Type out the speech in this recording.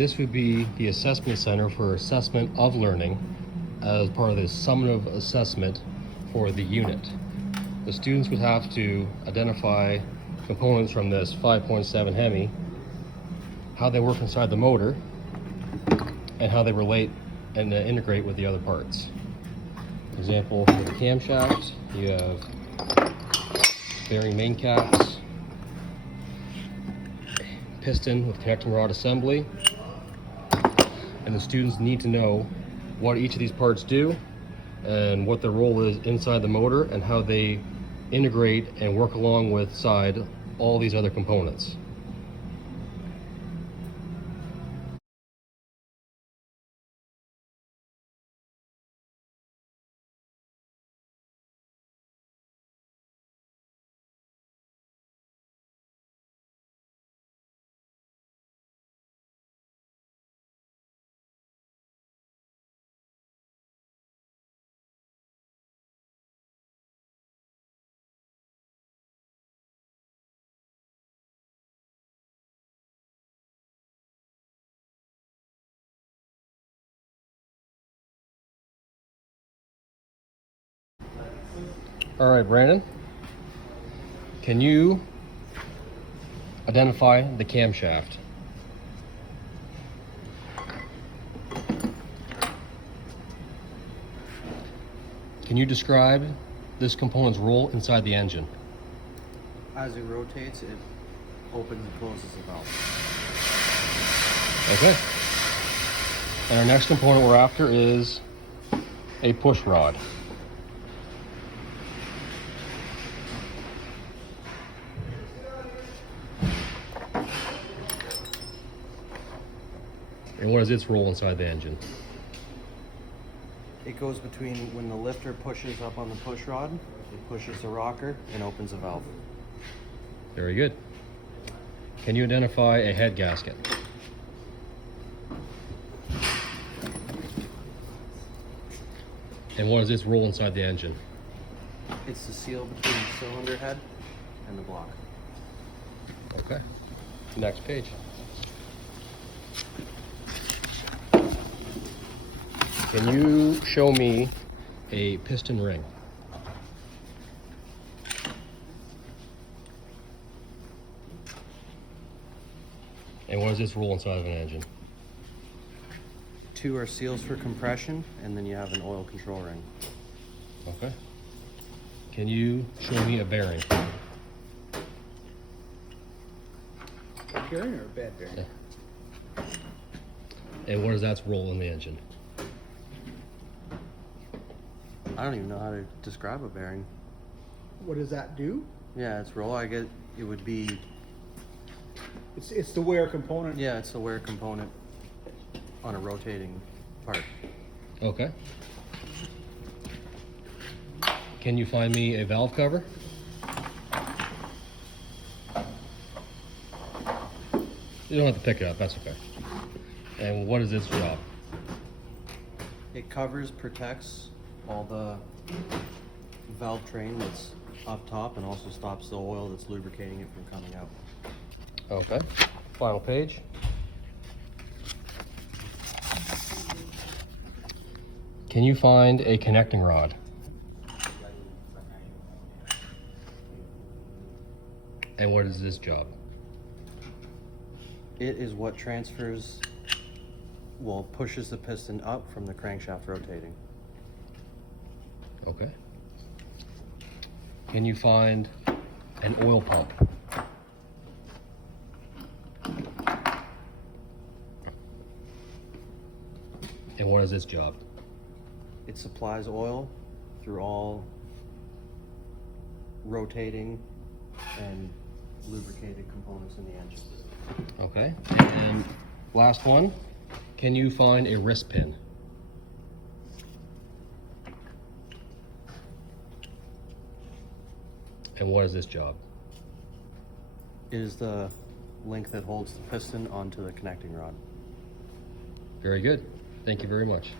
This would be the assessment center for assessment of learning as part of the summative assessment for the unit. The students would have to identify components from this 5.7 Hemi, how they work inside the motor, and how they relate and integrate with the other parts. For example, with the camshaft, you have bearing main caps, piston with connecting rod assembly, and the students need to know what each of these parts do and what their role is inside the motor and how they integrate and work along with all these other components. All right, Brandon, can you identify the camshaft? Can you describe this component's role inside the engine? As it rotates, it opens and closes the valve. Okay. And our next component we're after is a push rod. And what is its role inside the engine? It goes between when the lifter pushes up on the push rod, it pushes the rocker and opens the valve. Very good. Can you identify a head gasket? And what is its role inside the engine? It's the seal between the cylinder head and the block. Okay. Next page. Can you show me a piston ring? And what is its role inside of an engine? Two are seals for compression, and then you have an oil control ring. Okay. Can you show me a bearing? Good bearing or a bad bearing? Yeah. And what is its role in the engine? I don't even know how to describe a bearing. What does that do? Yeah, its role, I get, it would be, It's the wear component. yeah, it's the wear component on a rotating part. Okay. Can you find me a valve cover? You don't have to pick it up, that's okay. And what is its job? It covers, protects all the valve train that's up top and also stops the oil that's lubricating it from coming out. Okay. Final page. Can you find a connecting rod? And what is this job? It is what transfers, well, pushes the piston up from the crankshaft rotating. Okay. Can you find an oil pump? And what is its job? It supplies oil through all rotating and lubricated components in the engine. Okay. And last one, can you find a wrist pin? And what is this job? It is the link that holds the piston onto the connecting rod. Very good. Thank you very much.